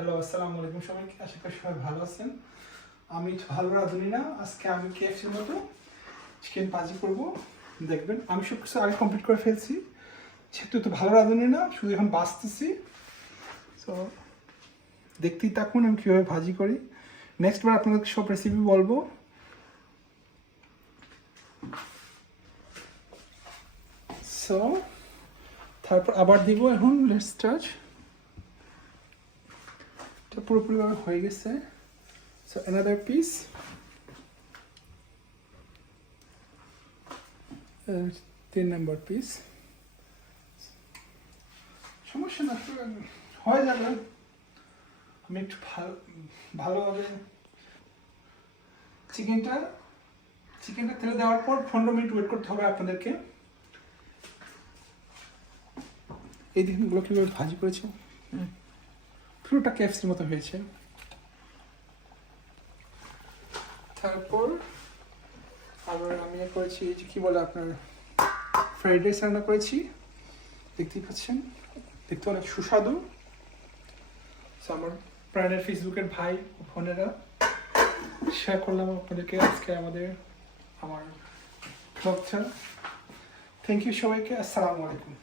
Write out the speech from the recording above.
Hello আসসালামু আলাইকুম সবাইকে। আশা করি সবাই ভালো আছেন। আমি ভালো রাঁধুনি না। আজকে আমি কেএফসির মতো চিকেন পাজি করব। দেখবেন, আমি সব কিছু আগে কমপ্লিট করে ফেলছি। যেহেতু তো ভালো রাঁধুনি না, শুধু এখন বাঁচতেছি। সো দেখতেই থাকুন আমি কীভাবে ভাজি করি। নেক্সট বার সব রেসিপি বলব। সো তারপর আবার দিব এখন লেটস স্টার্ট এটা পুরোপুরিভাবে হয়ে গেছে। সো অ্যানাদার পিস তিন নম্বর পিস সমস্যা না হয়ে যাবে আমি একটু ভালো ভালোভাবে চিকেনটা চিকেনটা তেলে দেওয়ার পর পনেরো মিনিট ওয়েট করতে হবে আপনাদেরকে। এই দিনগুলো কীভাবে ভাজি করেছে। পুরোটা ক্যাপসির মতো হয়েছে। তারপর আবার আমি করেছি যে কী বলে আপনার ফ্রাইড রাইস রান্না করেছি। দেখতেই পাচ্ছেন, দেখতে অনেক সুস্বাদু। আমার প্রাণের ফেসবুকের ভাই ও বোনেরা শেয়ার করলাম আপনাদেরকে আজকে আমাদের, আমার ব্লগটা থ্যাংক ইউ সবাইকে, আসসালামু আলাইকুম।